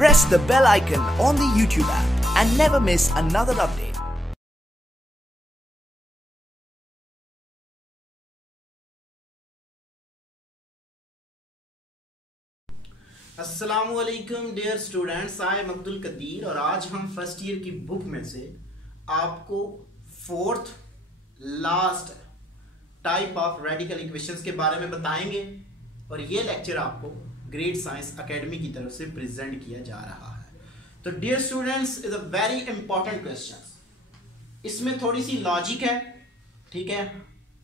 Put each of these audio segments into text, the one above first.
Press the bell icon on the YouTube app and never miss another update. अस्सलामुअलैकुम dear students, I am Abdul Kadir और आज हम first year की book में से आपको fourth last type of radical equations के बारे में बताएंगे और ये लेक्चर आपको ग्रेड साइंस एकेडमी की तरफ से प्रेजेंट किया जा रहा है। तो dear students, is a very important question. इसमें थोड़ी सी लॉजिक है, ठीक है।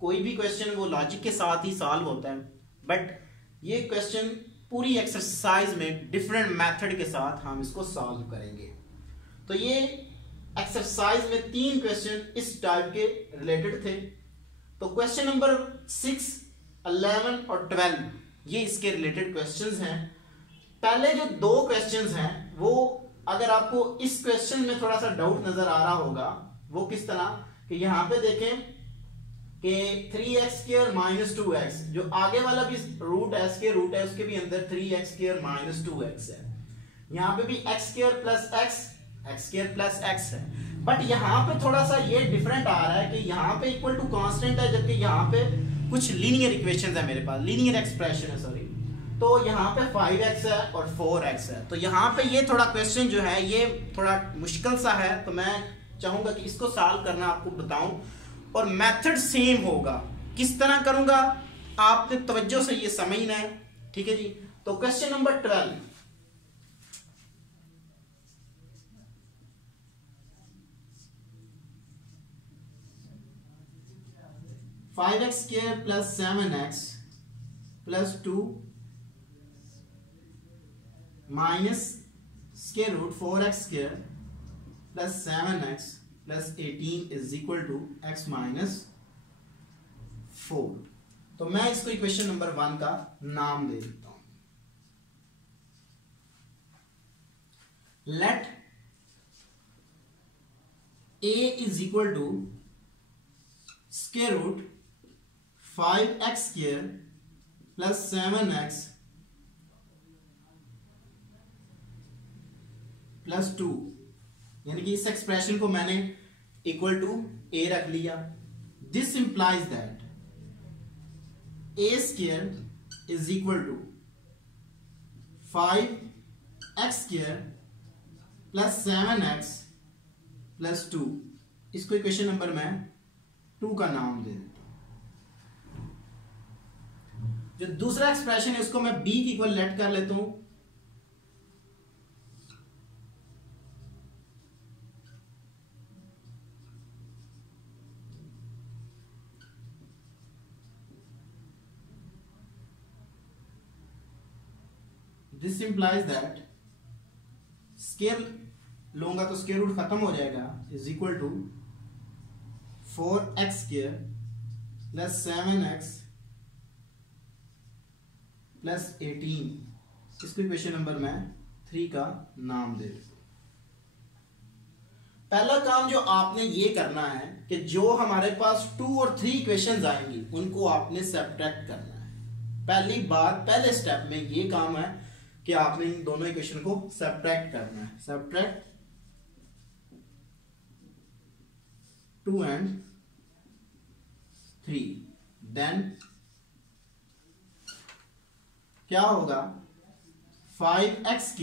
कोई भी क्वेश्चन वो लॉजिक के साथ ही सॉल्व होता है, बट ये क्वेश्चन पूरी एक्सरसाइज में डिफरेंट मेथड के साथ हम इसको सॉल्व करेंगे। तो ये एक्सरसाइज में 3 क्वेश्चन इस टाइप के रिलेटेड थे। तो क्वेश्चन नंबर 6, 11 और 12 ये इसके रिलेटेड क्वेश्चंस हैं। पहले जो 2 क्वेश्चंस हैं वो अगर आपको इस क्वेश्चन में थोड़ा सा डाउट नजर आ रहा होगा, वो किस तरह कि यहाँ पे देखें कि 3x² - 2x, जो आगे वाला भी रूट है उसके भी अंदर 3x² - 2x है। यहाँ पे भी x² + x है, बट यहाँ पे थोड़ा सा ये डिफरेंट आ रहा है कि यहाँ पे इक्वल टू कांस्टेंट है, जबकि यहाँ पे कुछ लीनियर इक्वेशंस है, मेरे पास लीनियर एक्सप्रेशन है, सॉरी। तो यहाँ पे 5x है और 4x है। तो यहाँ पे ये थोड़ा क्वेश्चन जो है ये थोड़ा मुश्किल सा है, तो मैं चाहूंगा कि इसको सॉल्व करना आपको बताऊं और मेथड सेम होगा। किस तरह करूंगा आपने तवज्जो से ये समझना है, ठीक है जी। तो question number 12, (5x² + 7x + 2 - (4x² + 7x + 18 = x - 4। तो मैं इसको इक्वेशन नंबर 1 का नाम दे देता हूं। लेट a = (5x² + 7x + 2), यानी कि इस एक्सप्रेशन को मैंने इक्वल टू a रख लिया। This implies that a² = (5x² + 7x + 2)। इसको इक्वेशन नंबर मैं 2 का नाम दे देता हूं। जो दूसरा एक्सप्रेशन है उसको मैं b की इक्वल लेट कर लेता हूं। दिस इंप्लाइज दैट स्केयर लूंगा तो स्केयर रूट खत्म हो जाएगा, = (4x² + 7x + 18)। इसको इक्वेशन नंबर मैं 3 का नाम दे देता हूं। पहला काम जो आपने ये करना है कि जो हमारे पास 2 और 3 इक्वेशंस आएंगी उनको आपने सब्ट्रैक्ट करना है। पहली बात, पहले स्टेप में ये काम है कि आपने इन दोनों इक्वेशन को सब्ट्रैक्ट करना है। सब्ट्रैक्ट 2 and 3, देन क्या होगा? 5x²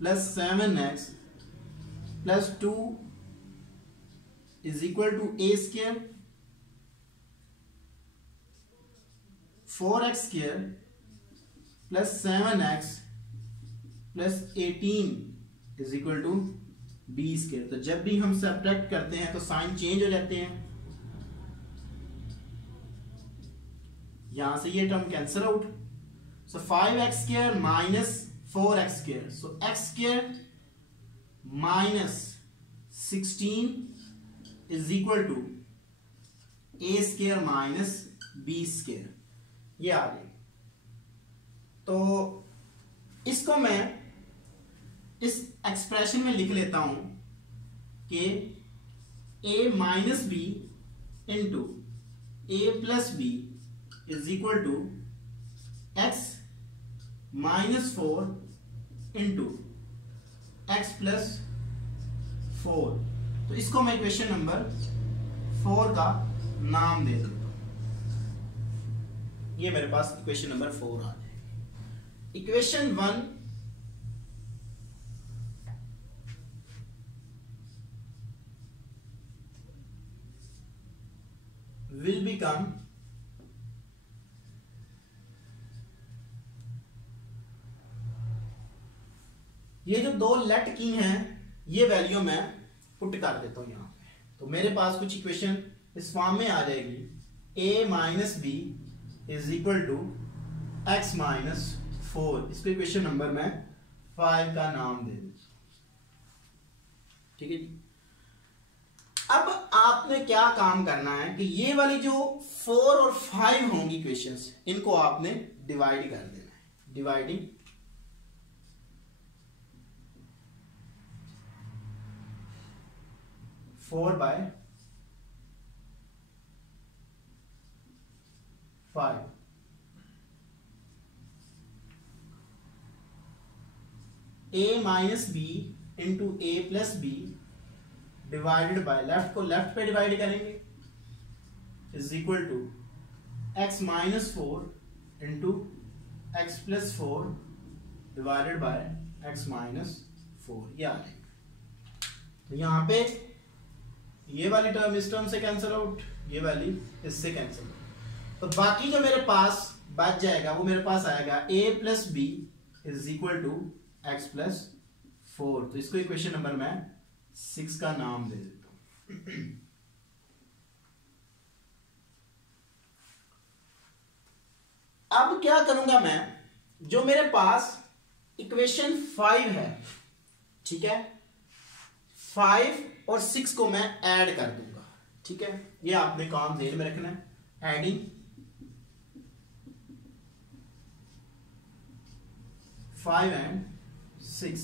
+ 7x + 2 = a², 4x² + 7x + 18 = b²। तो जब भी हम सब्ट्रैक्ट करते हैं तो साइन चेंज हो जाते हैं, यहां से ये टर्म कैंसिल आउट। सो 5x² - 4x², सो x² - 16 = a² - b²। ये आ गई। तो इसको मैं इस एक्सप्रेशन में लिख लेता हूं कि a - b * a + b = x - 4 * x plus 4। तो इसको मैं इक्वेशन नंबर 4 का नाम दे देता हूं। ये मेरे पास इक्वेशन नंबर 4 आ जाएगी। इक्वेशन 1 will become ये जो दो लेट की हैं ये वैल्यू मैं पुट कर देता हूं यहां पे। तो मेरे पास कुछ इक्वेशन इस फॉर्म में आ जाएगी a minus B is equal to X minus 4। इसको इक्वेशन नंबर मैं 5 का नाम दे देता हूं। ठीक है जी। अब आपने क्या काम करना है कि ये वाली जो 4 और 5 होंगी इक्वेशंस, इनको आपने डिवाइड कर देना है। Dividing 4 by 5। a minus B into A plus B divided by, left को लेफ्ट पे डिवाइड करेंगे, is equal to X minus 4 into X plus 4 divided by X minus 4। ये आ जाएगा। तो यहां पे ये वाली टर्म इस टर्म से कैंसिल आउट, ये वाली इससे कैंसिल आउट। तो बाकी जो मेरे पास बच जाएगा वो मेरे पास आएगा a plus B is equal to X plus 4। तो इसको इक्वेशन नंबर मैं 6 का नाम दे देता हूं। अब क्या करूंगा मैं, जो मेरे पास इक्वेशन 5 है, ठीक है, 5 और 6 को मैं ऐड कर दूंगा। ठीक है, ये आपने काम ध्यान में रखना है। एडिंग 5 एंड 6,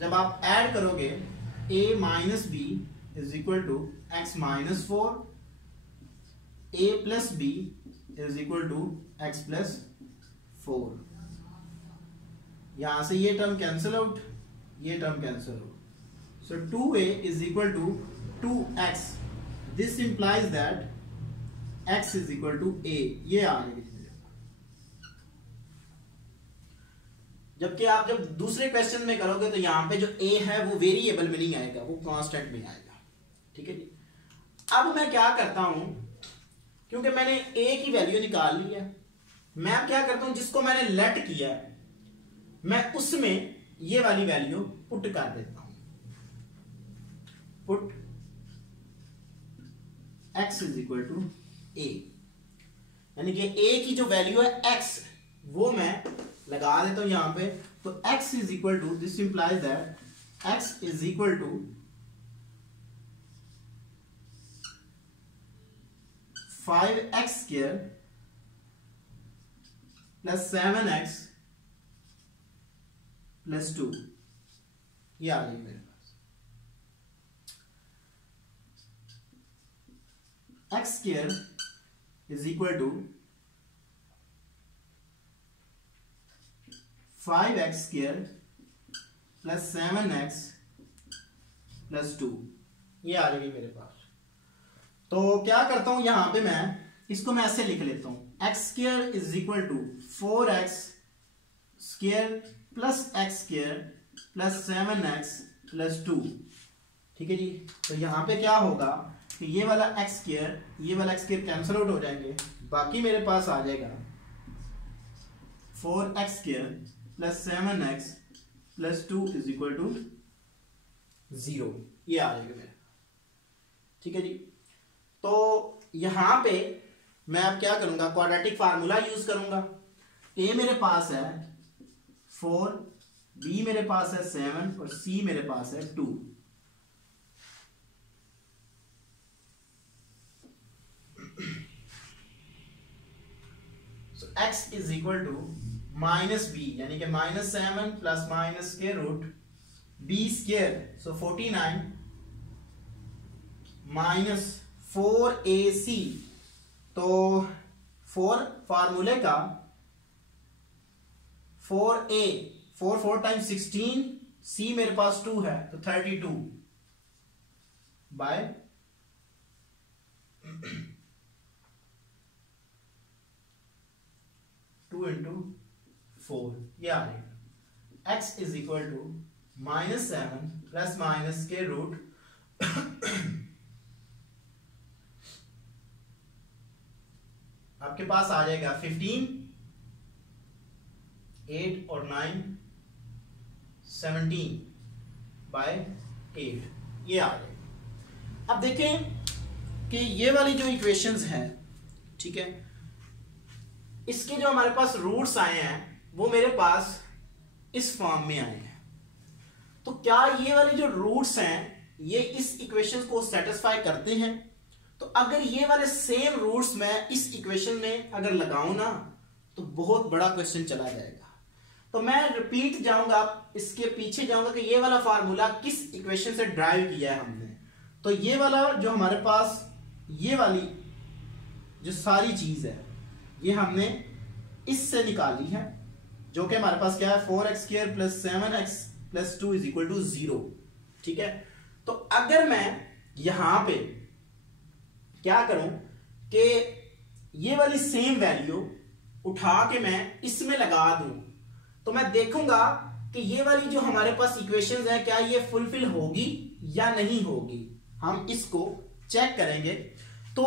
जब आप ऐड करोगे a minus B is equal to X minus 4, a plus B is equal to X plus 4। यहां से ये टर्म कैंसिल आउट, ये term cancel out. So 2a is equal to 2x. This implies that x is equal to a. ये आ गई। जबकि आप जब दूसरे क्वेश्चन में करोगे तो यहां पे जो a है वो वेरिएबल में नहीं आएगा, वो कांस्टेंट में आएगा। ठीक है जी। अब मैं क्या करता हूं, क्योंकि मैंने a की वैल्यू निकाल ली है, मैं अब क्या करता हूं, जिसको मैंने लेट किया मैं उसमें ये वाली वैल्यू पुट कर देता हूं। Put x is equal to a, यानी कि a की जो वैल्यू है x वो मैं लगा देता हूं यहां पे। तो x is equal to, this implies that x is equal to 5x square plus 7x plus 2। ये आ गई मेरे पास। x square is equal to 5x square plus 7x plus 2। ये आ जाएगी मेरे पास। तो क्या करता हूं यहां पे, मैं इसको मैं ऐसे लिख लेता हूं, x square is equal to 4x square plus x square plus 7x plus 2। ठीक है जी। तो यहां पे क्या होगा कि ये वाला x स्क्वायर, ये वाला x स्क्वायर कैंसिल आउट हो जाएंगे, बाकी मेरे पास आ जाएगा 4x square plus 7x plus 2 is equal to 0। ये आ जाएगा मेरे। ठीक है जी। तो यहां पे मैं अब क्या करूंगा, क्वाड्रेटिक फार्मूला यूज करूंगा। a मेरे पास है 4, b मेरे पास है 7 और c मेरे पास है 2। x is equal to minus B, यानी कि -7 प्लस माइनस के root B square, so 49 minus 4ac। तो 4 फार्मूले का 4a, 4 टाइम्स 16 c मेरे पास 2 है तो 32 बाय 2 इंटू 4 ये आ जाएगा। x is equal to -7 plus minus के रूट आपके पास आ जाएगा 15, 8 और 9 17 बाय 8 ये आ जाएगा। अब देखें कि ये वाली जो इक्वेशंस हैं, ठीक है, इसके जो हमारे पास रूट्स आए हैं वो मेरे पास इस फॉर्म में आए हैं। तो क्या ये वाले जो रूट्स हैं ये इस इक्वेशन को सेटिस्फाई करते हैं? तो अगर ये वाले सेम रूट्स मैं इस इक्वेशन में अगर लगाऊं ना तो बहुत बड़ा क्वेश्चन चला जाएगा। तो मैं रिपीट जाऊंगा, इसके पीछे जाऊंगा कि ये वाला फार्मूला किस इक्वेशन से ड्राइव किया है हमने। तो ये वाला जो हमारे पास ये वाली जो सारी चीज है ये हमने इससे निकाली है, जो कि हमारे पास क्या है 4x² plus 7x plus 2 is equal to 0। ठीक है, तो अगर मैं यहां पे क्या करूं कि ये वाली सेम वैल्यू उठा के मैं इसमें लगा दूं तो मैं देखूंगा कि ये वाली जो हमारे पास इक्वेशंस है क्या ये फुलफिल होगी या नहीं होगी। हम इसको चेक करेंगे। तो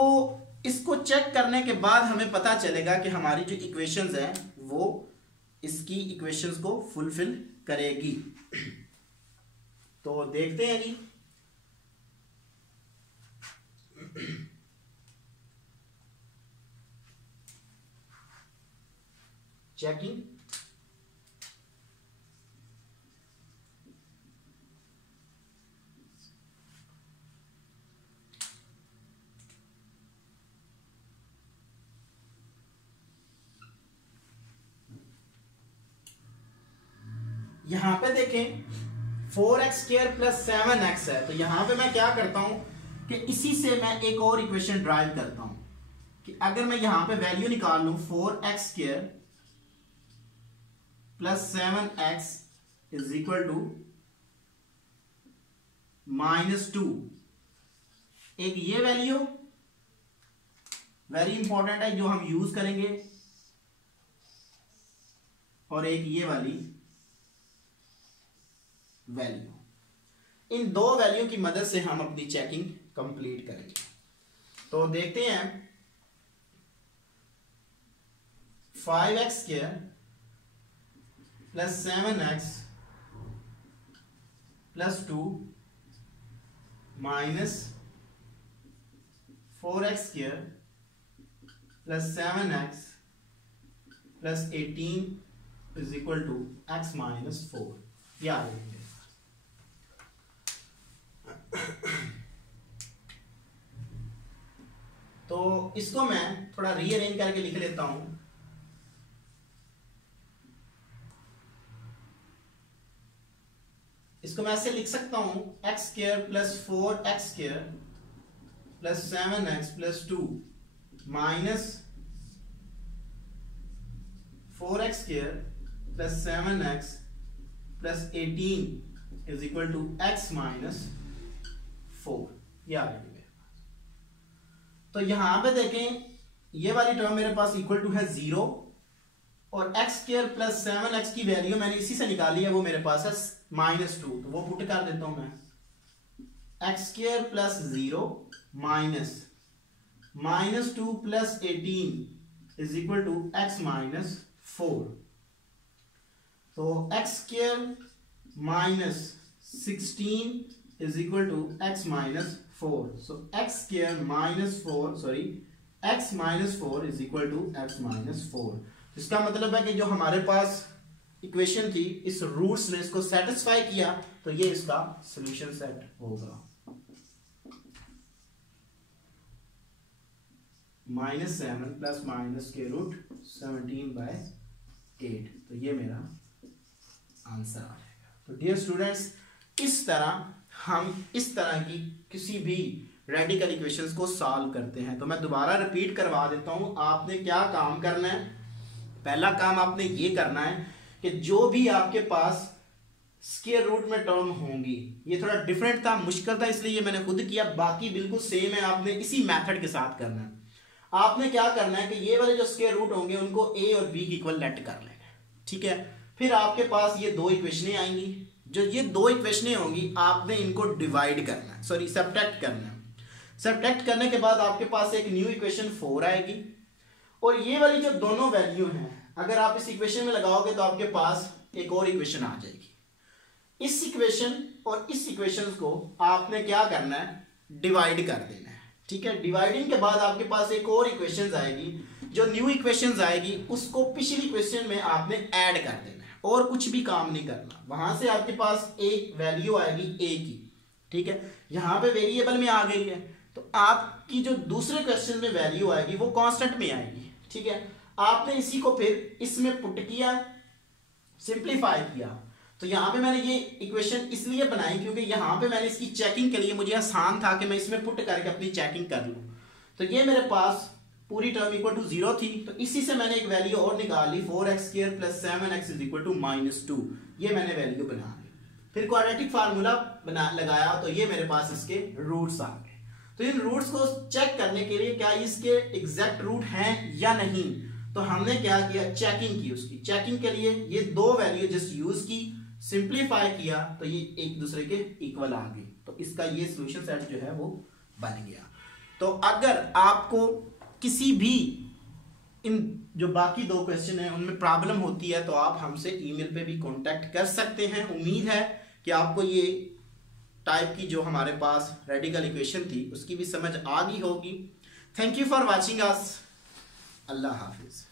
इसको चेक करने के बाद हमें पता चलेगा कि हमारी जो इक्वेशंस है वो इसकी इक्वेशंस को फुलफिल करेगी। तो देखते हैं जी। चेकिंग, यहां पे देखें 4x² प्लस 7x है। तो यहां पे मैं क्या करता हूं कि इसी से मैं एक और इक्वेशन ड्राइव करता हूं कि अगर मैं यहां पे वैल्यू निकाल लूं 4x² plus 7x is equal to -2, एक ये वैल्यू वेरी इंपॉर्टेंट है जो हम यूज करेंगे, और एक ये वाली वैल्यू। इन दो वैल्यू की मदद से हम अपनी चेकिंग कंप्लीट करेंगे। तो देखते हैं 5x² plus 7x plus 2 minus 4x² plus 7x plus 18 is equal to x minus 4 याद रखेंगे। तो इसको मैं थोड़ा रीअरेंज करके लिख लेता हूं। इसको मैं ऐसे लिख सकता हूं x² plus 4x² plus 7x plus 2 minus 4x² plus 7x plus 18 is equal to x minus 4। ये आ गया। तो यहां पे देखें ये वाली टर्म मेरे पास इक्वल टू है 0 और x² प्लस 7x की वैल्यू मैंने इसी से निकाली है, वो मेरे पास है -2। तो वो पुट कर देता हूं मैं x² plus 0 minus -2 plus 18 is equal to x minus 4। तो x² minus 16 is equal to x minus 4। So x² minus 4 sorry x minus 4 is equal to x minus 4। इसका मतलब है कि जो हमारे पास इक्वेशन थी इस रूट्स ने इसको सेटिस्फाई किया, तो ये इसका सॉल्यूशन सेट होगा। -7 प्लस माइनस के रूट 17/8। तो ये मेरा आंसर आ जाएगा। तो डियर स्टूडेंट्स, इस तरह हम इस तरह की किसी भी रेडिकल इक्वेशंस को सॉल्व करते हैं। तो मैं दोबारा रिपीट करवा देता हूं। आपने क्या काम करना है? पहला काम आपने ये करना है कि जो भी आपके पास स्क्वायर रूट में टर्म होंगी। ये थोड़ा डिफरेंट था, मुश्किल था, इसलिए ये मैंने खुद किया। बाकी बिल्कुल सेम है, आपने इसी मेथड के साथ करना है। आपने क्या करना है कि ये वाले जो स्क्वायर रूट होंगे उनको a और b की इक्वल लेट कर लेना, ठीक है। फिर आपके पास ये दो इक्वेशनें आएंगी, जो ये दो इक्वेशनें होंगी आपने इनको डिवाइड करना है, सॉरी सब्ट्रैक्ट करना है। सब्ट्रैक्ट करने के बाद आपके पास एक न्यू इक्वेशन 4 आएगी, और ये वाली जो दोनों वैल्यू हैं अगर आप इस इक्वेशन में लगाओगे तो आपके पास एक और इक्वेशन आ जाएगी। इस इक्वेशन और इस इक्वेशन को आपने क्या करना है, डिवाइड कर देना है, ठीक है। डिवाइडिंग के बाद आपके पास एक और इक्वेशन आएगी, जो न्यू इक्वेशन आएगी उसको पिछली इक्वेशन में आपने ऐड कर देना है, और कुछ भी काम नहीं करना। वहां से आपके पास एक वैल्यू आएगी a की, ठीक है। यहाँ पे वेरिएबल में आ गई है, तो आपकी जो दूसरे क्वेश्चन में वैल्यू आएगी वो कांस्टेंट में आएगी, ठीक है। आपने इसी को फिर इसमें पुट किया, सिंप्लीफाई किया। तो यहाँ पे मैंने ये इक्वेशन इसलिए बनाई क्योंकि यहाँ पे मैंने इसकी चेकिंग के लिए मुझे आसान था कि मैं इसमें पुट करके अपनी चेकिंग कर लूँ। तो ये मेरे पास पूरी टर्म इक्वल टू 0 थी, तो इसी से मैंने एक वैल्यू और निकाल ली, 4x² + 7x is equal to -2। ये मैंने वैल्यू बना ली। फिर क्वाड्रेटिक फार्मूला लगाया, तो ये मेरे पास इसके रूट्स आ गए। तो इन रूट्स को चेक करने के लिए क्या इसके एग्जैक्ट रूट हैं या नहीं, तो हमने क्या किया, चेकिंग की। उसकी चेकिंग के लिए ये दो वैल्यू जस्ट यूज की, सिंप्लीफाई किया, तो ये एक दूसरे के इक्वल आ गई। तो इसका ये सॉल्यूशन सेट जो है वो बन गया। तो अगर आपको किसी भी इन जो बाकी दो क्वेश्चन है उनमें प्रॉब्लम होती है तो आप हमसे ईमेल पे भी कांटेक्ट कर सकते हैं। उम्मीद है कि आपको ये टाइप की जो हमारे पास रेडिकल इक्वेशन थी उसकी भी समझ आ गई होगी। Thank you for watching us. Allah Hafiz.